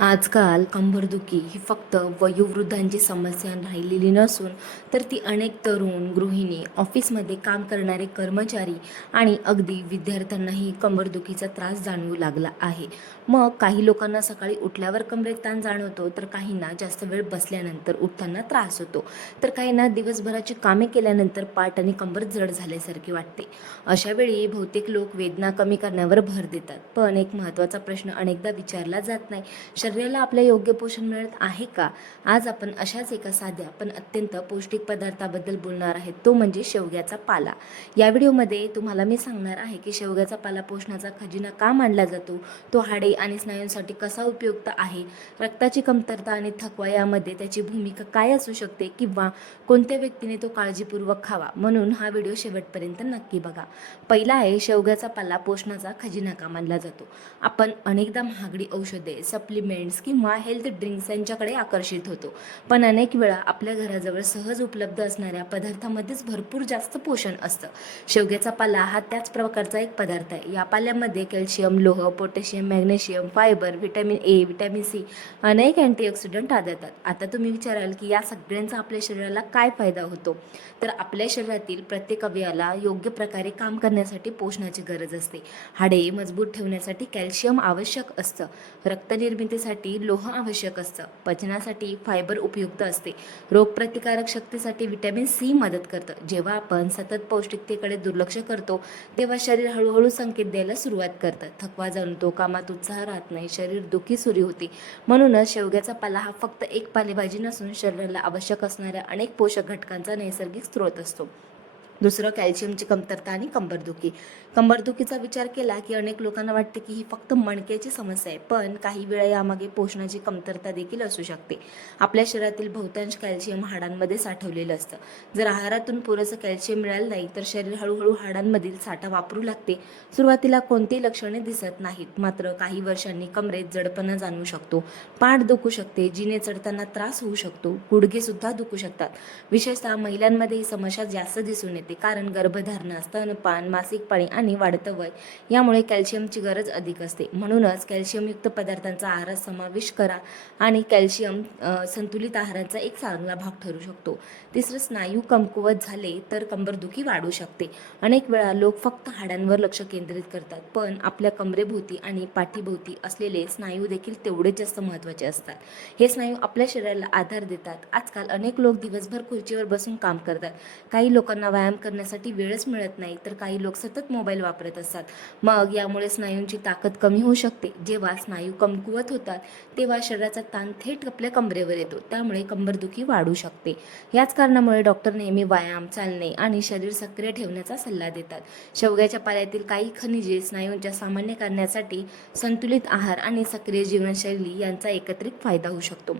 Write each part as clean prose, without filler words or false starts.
आजकाल कंबरदुखी ही फक्त वयोवृद्धांची समस्या राहिलेली नसून तर ती अनेक तरुण, गृहिणी, ऑफिसमध्ये काम करणारे कर्मचारी आणि अगदी विद्यार्थ्यांनाही कंबरदुखीचा त्रास जाणवू लागला आहे. मग काही लोकांना सकाळी उठल्यावर कमरेत ताण जाणवतो, तर काहींना जास्त वेळ बसल्यानंतर उठताना त्रास होतो, तर काहींना दिवसभराची कामे केल्यानंतर पाठ आणि कंबर जड झाल्यासारखे वाटते. अशा वेळी बहुतेक लोक वेदना कमी करण्यावर भर देतात. पण एक महत्त्वाचा प्रश्न अनेकदा विचारला जात नाही, शरीराला आपल्या योग्य पोषण मिळत आहे का? आज आपण अशाच एका साध्या पण अत्यंत पौष्टिक पदार्थाबद्दल बोलणार आहेत, तो म्हणजे शेवग्याचा पाला. या व्हिडिओमध्ये तुम्हाला मी सांगणार आहे की शेवग्याचा पाला पोषणाचा खजिना का मानला जातो, तो हाडे आणि स्नायूंसाठी कसा उपयुक्त आहे, रक्ताची कमतरता आणि थकवा यामध्ये त्याची भूमिका काय असू शकते, किंवा कोणत्या व्यक्तीने तो काळजीपूर्वक खावा. म्हणून हा व्हिडिओ शेवटपर्यंत नक्की बघा. पहिला आहे, शेवग्याचा पाला पोषणाचा खजिना का मानला जातो. आपण अनेकदा महागडी औषधे, सप्लिमेंट्स किंवा हेल्थ ड्रिंक्स यांच्याकडे आकर्षित होतो, पण अनेक वेळा आपल्या घराजवळ सहज उपलब्ध असणाऱ्या पदार्थामध्येच भरपूर जास्त पोषण असतं. शेवग्याचा पाला हा त्याच प्रकारचा एक पदार्थ आहे. या पाल्यामध्ये कॅल्शियम, लोह, potassium, magnesium, fibre, vitamin A, vitamin C, अनेक अँटीऑक्सिडंट आढळतात. आता तुम्ही विचाराल की या सगळ्यांचा आपल्या शरीराला काय फायदा होतो? तर आपल्या शरीरातील प्रत्येक अवयवाला योग्य प्रकारे काम करण्यासाठी पोषणाची गरज असते. हाडे मजबूत ठेवण्यासाठी कॅल्शियम आवश्यक असतं, रक्तनिर्मितीसाठी लोह आवश्यक असतं, पचनासाठी फायबर उपयुक्त असते, रोगप्रतिकारक शक्तीसाठी व्हिटॅमिन सी मदत करतं. जेव्हा आपण सतत पौष्टिकतेकडे दुर्लक्ष करतो, तेव्हा शरीर हळूहळू संकेत द्यायला सुरुवात करतं. थकवा जाणतो, कामात उत्साह राहत नाही, शरीर दुखी सुरू होते. म्हणूनच शेवग्याचा पाला हा फक्त एक पालेभाजी नसून शरीराला आवश्यक असणाऱ्या अनेक पोषक घटकांचा नैसर्गिक स्रोत असतो. दुसरं, कॅल्शियमची कमतरता आणि कंबरदुखी. कंबरदुखीचा विचार केला की अनेक लोकांना वाटते की ही फक्त मणक्याची समस्या आहे, पण काही वेळा यामागे पोषणाची कमतरता देखील असू शकते. आपल्या शरीरातील बहुतांश कॅल्शियम हाडांमध्ये साठवलेलं असतं. जर आहारातून पुरेसं कॅल्शियम मिळालं नाही तर शरीर हळूहळू हाडांमधील साठा वापरू लागते. सुरुवातीला कोणतीही लक्षणे दिसत नाहीत, मात्र काही वर्षांनी कमरेत जडपणा जाणवू शकतो, पाठ दुखू शकते, जिने चढताना त्रास होऊ शकतो, गुडघे सुद्धा दुखू शकतात. विशेषतः महिलांमध्ये ही समस्या जास्त दिसून येते, कारण गर्भधारणा, स्तनपान, मासिक पाळी आणि वाढतं वय यामुळे कॅल्शियमची गरज अधिक असते. म्हणूनच कॅल्शियमयुक्त पदार्थांचा आहारात समावेश करा आणि कॅल्शियम संतुलित आहाराचा एक चांगला भाग ठरू शकतो. तिसरं, स्नायू कमकुवत झाले तर कंबरदुखी वाढू शकते. अनेक वेळा लोक फक्त हाडांवर लक्ष केंद्रित करतात, पण आपल्या कमरेभोवती आणि पाठीभोवती असलेले स्नायू देखील तेवढेच जास्त महत्त्वाचे असतात. हे स्नायू आपल्या शरीराला आधार देतात. आजकाल अनेक लोक दिवसभर खुर्चीवर बसून काम करतात. काही लोकांना व्यायाम करण्यासाठी वेळच मिळत नाही, तर काही लोक सतत मोबाईल वापरत असतात. मग यामुळे स्नायूंची ताकद कमी होऊ शकते. जेव्हा स्नायू कमकुवत होतात तेव्हा शरीराचा ताण थेट आपल्या कमरेवर येतो, त्यामुळे कंबरदुखी वाढू शकते. याच कारणामुळे डॉक्टर नेहमी व्यायाम, चालणे आणि शरीर सक्रिय ठेवण्याचा सल्ला देतात. शेवग्याच्या पाल्यातील काही खनिजे स्नायूंच्या सामान्य करण्यासाठी संतुलित आहार आणि सक्रिय जीवनशैली यांचा एकत्रित फायदा होऊ शकतो.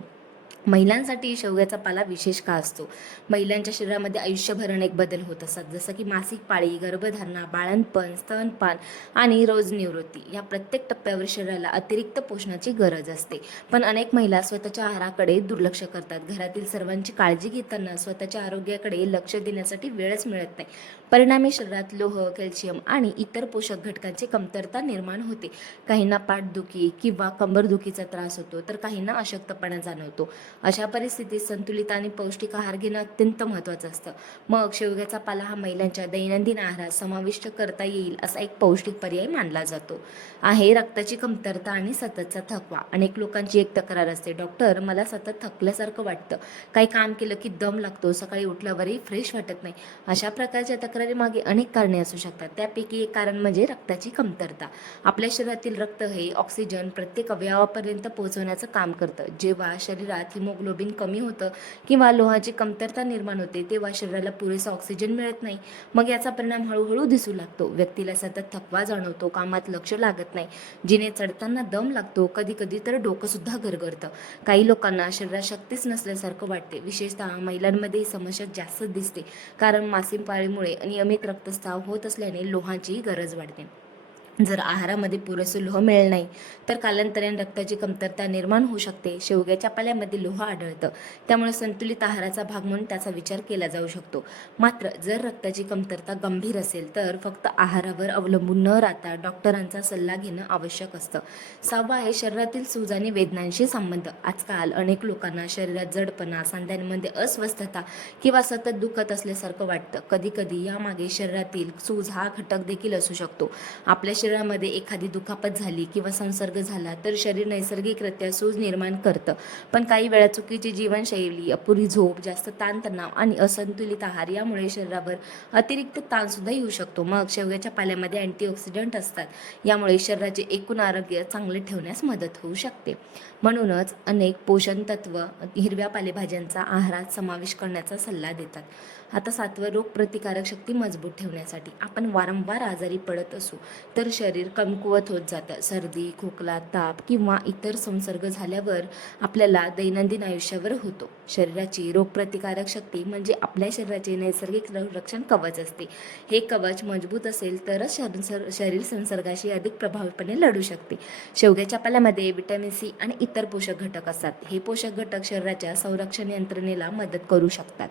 महिलांसाठी शेवग्याचा पाला विशेष का असतो? महिलांच्या शरीरामध्ये आयुष्यभर अनेक बदल होत असतात, जसं की मासिक पाळी, गर्भधारणा, बाळंतपण, स्तनपान आणि रोजनिवृत्ती. या प्रत्येक टप्प्यावर शरीराला अतिरिक्त पोषणाची गरज असते. पण अनेक महिला स्वतःच्या आहाराकडे दुर्लक्ष करतात. घरातील सर्वांची काळजी घेताना स्वतःच्या आरोग्याकडे लक्ष देण्यासाठी वेळच मिळत नाही. परिणामी शरीरात लोह, कॅल्शियम आणि इतर पोषक घटकांची कमतरता निर्माण होते. काहींना पाठदुखी किंवा कंबरदुखीचा त्रास होतो, तर काहींना अशक्तपणा जाणवतो. अशा परिस्थितीत संतुलित आणि पौष्टिक आहार घेणं अत्यंत महत्त्वाचं असतं. मग शेवग्याचा पाला हा महिलांच्या दैनंदिन आहारात समाविष्ट करता येईल असा एक पौष्टिक पर्याय मानला जातो. आहे रक्ताची कमतरता आणि सततचा थकवा. अनेक लोकांची एक तक्रार असते, डॉक्टर मला सतत थकल्यासारखं वाटतं, काही काम केलं की दम लागतो, सकाळी उठल्यावरही फ्रेश वाटत नाही. अशा प्रकारच्या तक्रारीमागे अनेक कारणे असू शकतात. त्यापैकी एक कारण म्हणजे रक्ताची कमतरता. आपल्या शरीरातील रक्त हे ऑक्सिजन प्रत्येक अवयवापर्यंत पोहोचवण्याचं काम करतं. जेव्हा शरीरात हिमोग्लोबिन कमी होतं किंवा लोहाची कमतरता निर्माण होते, तेव्हा शरीराला पुरेसा ऑक्सिजन मिळत नाही. मग याचा परिणाम हळूहळू दिसू लागतो. व्यक्तीला सतत थकवा जाणवतो, कामात लक्ष लागत नाही, जिने चढताना दम लागतो, कधी कधी तर डोकं सुद्धा गरगरतं. काही लोकांना शरीरात शक्तीच नसल्यासारखं वाटते. विशेषतः महिलांमध्ये ही समस्या जास्त दिसते, कारण मासिक पाळीमुळे नियमित रक्तस्राव होत असल्याने लोहाची गरज वाढते. जर आहारामध्ये पुरेसे लोह मिळेल नाही तर कालांतराने रक्ताची कमतरता निर्माण होऊ शकते. शेवग्याच्या पाल्यामध्ये लोह आढळतं, त्यामुळे संतुलित आहाराचा भाग म्हणून त्याचा विचार केला जाऊ शकतो. मात्र जर रक्ताची कमतरता गंभीर असेल तर फक्त आहारावर अवलंबून न राहता डॉक्टरांचा सल्ला घेणं आवश्यक असतं. 6 आहे शरीरातील सूज आणि वेदनांशी संबंध. आजकाल अनेक लोकांना शरीरात जडपणा, सांध्यांमध्ये अस्वस्थता किंवा सतत दुखत असल्यासारखं वाटतं. कधीकधी यामागे शरीरातील सूज हा घटक देखील असू शकतो. आपल्या शरीरामध्ये एखादी दुखापत झाली किंवा संसर्ग झाला तर शरीर नैसर्गिकरित्या सूज निर्माण करतं. पण काही वेळा चुकीची जीवनशैली, अपुरी झोप, जास्त ताणतणाव आणि असंतुलित आहार यामुळे शरीरावर अतिरिक्त ताणसुद्धा येऊ शकतो. मग शेवग्याच्या पाल्यामध्ये अँटीऑक्सिडंट असतात, यामुळे शरीराचे एकूण आरोग्य चांगले ठेवण्यास मदत होऊ शकते. म्हणूनच अनेक पोषण तत्व हिरव्या पालेभाज्यांचा आहारात समावेश करण्याचा सल्ला देतात. आता 7 रोगप्रतिकारक शक्ती मजबूत ठेवण्यासाठी. आपण वारंवार आजारी पडत असू तर शरीर कमकुवत होत जातं. सर्दी, खोकला, ताप किंवा इतर संसर्ग झाल्यावर आपल्याला दैनंदिन आयुष्यावर होतो. शरीराची रोगप्रतिकारक शक्ती म्हणजे आपल्या शरीराचे नैसर्गिक रक्षण कवच असते. हे कवच मजबूत असेल तरच शरीर संसर्गाशी अधिक प्रभावीपणे लढू शकते. शेवग्याच्या पाल्यामध्ये व्हिटॅमिन सी आणि इतर पोषक घटक असतात. हे पोषक घटक शरीराच्या संरक्षण यंत्रणेला मदत करू शकतात.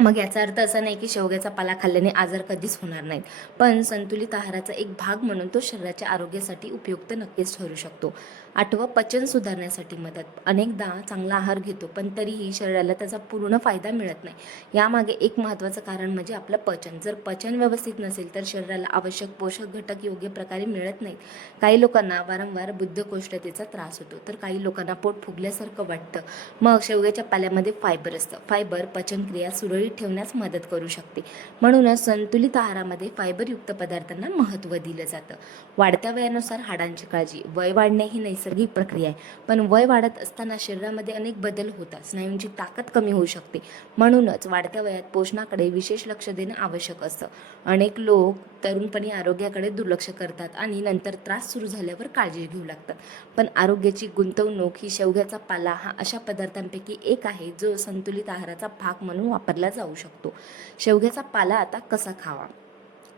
मग याचा अर्थ असा नाही की शेवग्याचा पाला खाल्ल्याने आजार कधीच होणार नाहीत, पण संतुलित आहाराचा एक भाग म्हणून तो शरीराच्या आरोग्यासाठी उपयुक्त नक्कीच ठरू शकतो. 8 पचन सुधारण्यासाठी मदत. अनेकदा चांगला आहार घेतो पण तरीही शरीराला त्याचा पूर्ण फायदा मिळत नाही. यामागे एक महत्त्वाचं कारण म्हणजे आपलं पचन. जर पचन व्यवस्थित नसेल तर शरीराला आवश्यक पोषक घटक योग्य प्रकारे मिळत नाहीत. काही लोकांना वारंवार बद्धकोष्ठतेचा त्रास होतो तर काही लोकांना पोट फुगल्यासारखं वाटतं. मग शेवग्याच्या पाल्यामध्ये फायबर असतं. फायबर पचनक्रिया सुरळीत ठेवण्यास मदत करू शकते. म्हणूनच संतुलित आहारामध्ये फायबरयुक्त पदार्थांना महत्त्व दिलं जातं. वाढत्या वयानुसार हाडांची काळजी. वय वाढणे ही नैसर्गिक प्रक्रिया आहे, पण वय वाढत असताना शरीरामध्ये अनेक बदल होतात. स्नायूंची ताकद कमी होऊ शकते. म्हणूनच वाढत्या वयात पोषणाकडे विशेष लक्ष देणं आवश्यक असतं. अनेक लोक तरुणपणी आरोग्याकडे दुर्लक्ष करतात आणि नंतर त्रास सुरू झाल्यावर काळजी घेऊ लागतात. पण आरोग्याची गुंतवणूक ही शेवग्याचा पाला हा अशा पदार्थांपैकी एक आहे जो संतुलित आहाराचा भाग म्हणून वापरला जाऊ शकतो. शेवग्याचा पाला आता कसा खावा?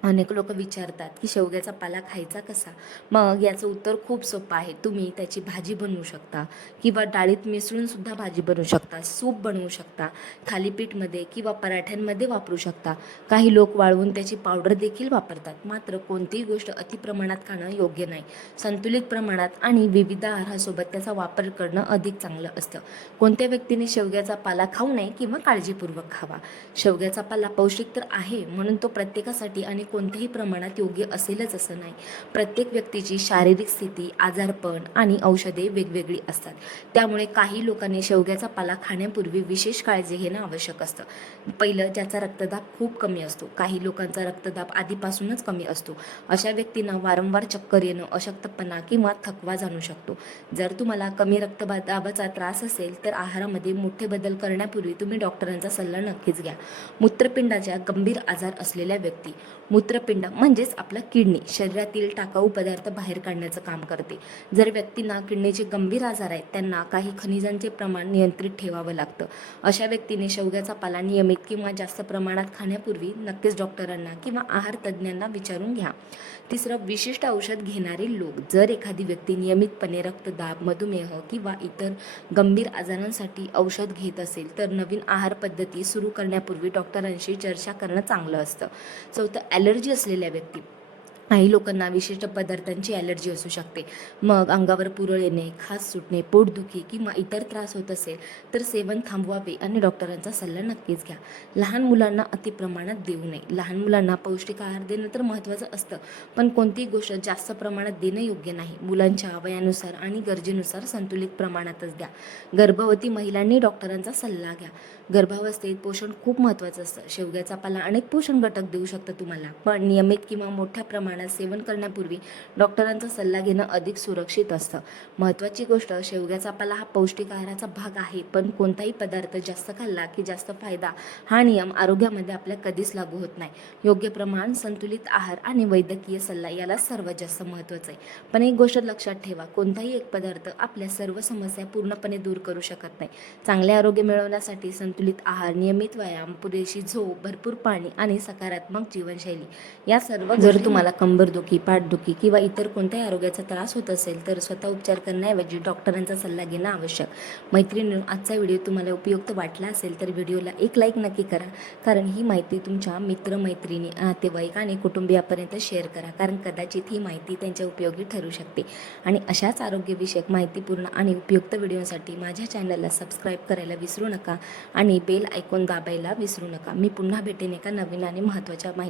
अनेक लोक विचारतात की शेवग्याचा पाला खायचा कसा? मग याचं उत्तर खूप सोपं आहे. तुम्ही त्याची भाजी बनवू शकता किंवा डाळीत मिसळून सुद्धा भाजी बनवू शकता, सूप बनवू शकता, थालीपीठमध्ये किंवा पराठ्यांमध्ये वापरू शकता. काही लोक वाळवून त्याची पावडर देखील वापरतात. मात्र कोणतीही गोष्ट अतिप्रमाणात खाणं योग्य नाही. संतुलित प्रमाणात आणि विविध आहारासोबत त्याचा वापर करणं अधिक चांगलं असतं. कोणत्या व्यक्तीने शेवग्याचा पाला खाऊ नये किंवा काळजीपूर्वक खावा? शेवग्याचा पाला पौष्टिक तर आहे, म्हणून तो प्रत्येकासाठी आणि कोणत्याही प्रमाणात योग्य असेलच असं नाही. प्रत्येक व्यक्तीची शारीरिक स्थिती, आजारपण आणि औषधे वेगवेगळी असतात. त्यामुळे काही लोकांनी शेवग्याचा पाला खाण्यापूर्वी विशेष काळजी घेणं आवश्यक असतं. पहिलं, ज्याचा रक्तदाब खूप कमी असतो. काही लोकांचा रक्तदाब आधीपासूनच कमी असतो. अशा व्यक्तींना वारंवार चक्कर येणं, अशक्तपणा किंवा थकवा जाणू शकतो. जर तुम्हाला कमी रक्तदाबाचा त्रास असेल तर आहारामध्ये मोठे बदल करण्यापूर्वी तुम्ही डॉक्टरांचा सल्ला नक्कीच घ्या. मूत्रपिंडाच्या गंभीर आजार असलेल्या व्यक्ती. मूत्रपिंड म्हणजेच आपला किडनी शरीरातील टाकाऊ पदार्थ बाहेर काढण्याचं काम करते. जर व्यक्तींना किडनीचे गंभीर आजार आहेत त्यांना काही खनिजांचे प्रमाण नियंत्रित ठेवावं लागतं. अशा व्यक्तीने शेवग्याचा पाला नियमित किंवा जास्त प्रमाणात खाण्यापूर्वी नक्कीच डॉक्टरांना किंवा आहार तज्ज्ञांना विचारून घ्या. तिसरं, विशिष्ट औषध घेणारे लोक. जर एखादी व्यक्ती नियमितपणे रक्तदाब, मधुमेह किंवा इतर गंभीर आजारांसाठी औषध घेत असेल तर नवीन आहार पद्धती सुरू करण्यापूर्वी डॉक्टरांशी चर्चा करणं चांगलं असतं. चौथं, ॲलर्जी असलेल्या व्यक्ती. काही लोकांना विशिष्ट पदार्थांची ॲलर्जी असू शकते. मग अंगावर पुरळ येणे, खाज सुटणे, पोटदुखी किंवा इतर त्रास होत असेल तर सेवन थांबवावे आणि डॉक्टरांचा सल्ला नक्कीच घ्या. लहान मुलांना अतिप्रमाणात देऊ नये. लहान मुलांना पौष्टिक आहार देणं तर महत्त्वाचं असतं, पण कोणतीही गोष्ट जास्त प्रमाणात देणं योग्य नाही. मुलांच्या वयानुसार आणि गरजेनुसार संतुलित प्रमाणातच द्या. गर्भवती महिलांनी डॉक्टरांचा सल्ला घ्या. गर्भावस्थेत पोषण खूप महत्त्वाचं असतं. शेवग्याचा पाला अनेक पोषण घटक देऊ शकतं तुम्हाला, पण नियमित किंवा मोठ्या प्रमाणात सेवन करण्यापूर्वी डॉक्टरांचा सल्ला घेणं अधिक सुरक्षित असतं. महत्त्वाची गोष्ट, शेवग्याचा पाला हा पौष्टिक आहाराचा भाग आहे, पण कोणताही पदार्थ जास्त खाल्ला की जास्त फायदा हा नियम आरोग्यामध्ये आपल्या कधीच लागू होत नाही. योग्य प्रमाण, संतुलित आहार आणि वैद्यकीय सल्ला याला सर्वात जास्त महत्त्वाचं आहे. पण एक गोष्ट लक्षात ठेवा, कोणताही एक पदार्थ आपल्या सर्व समस्या पूर्णपणे दूर करू शकत नाही. चांगले आरोग्य मिळवण्यासाठी संतुलित आहार, नियमित व्यायाम, पुरेशी झोप, भरपूर पाणी आणि सकारात्मक जीवनशैली या सर्व. जर तुम्हाला कंबरदुखी, पाठदुखी किंवा इतर कोणत्याही आरोग्याचा त्रास होत असेल तर स्वतः उपचार करण्याऐवजी डॉक्टरांचा सल्ला घेणं आवश्यक. मैत्रिणींनो, आजचा व्हिडिओ तुम्हाला उपयुक्त वाटला असेल तर व्हिडिओला एक लाईक नक्की करा, कारण ही माहिती तुमच्या मित्रमैत्रिणी, नातेवाईक आणि कुटुंबियापर्यंत शेअर करा, कारण कदाचित ही माहिती त्यांच्या उपयोगी ठरू शकते. आणि अशाच आरोग्यविषयक माहितीपूर्ण आणि उपयुक्त व्हिडिओसाठी माझ्या चॅनलला सबस्क्राईब करायला विसरू नका आणि बेल आयकॉन दाबायला विसरू नका. मी पुन्हा भेटेन एका नवीन आणि महत्त्वाच्या माहिती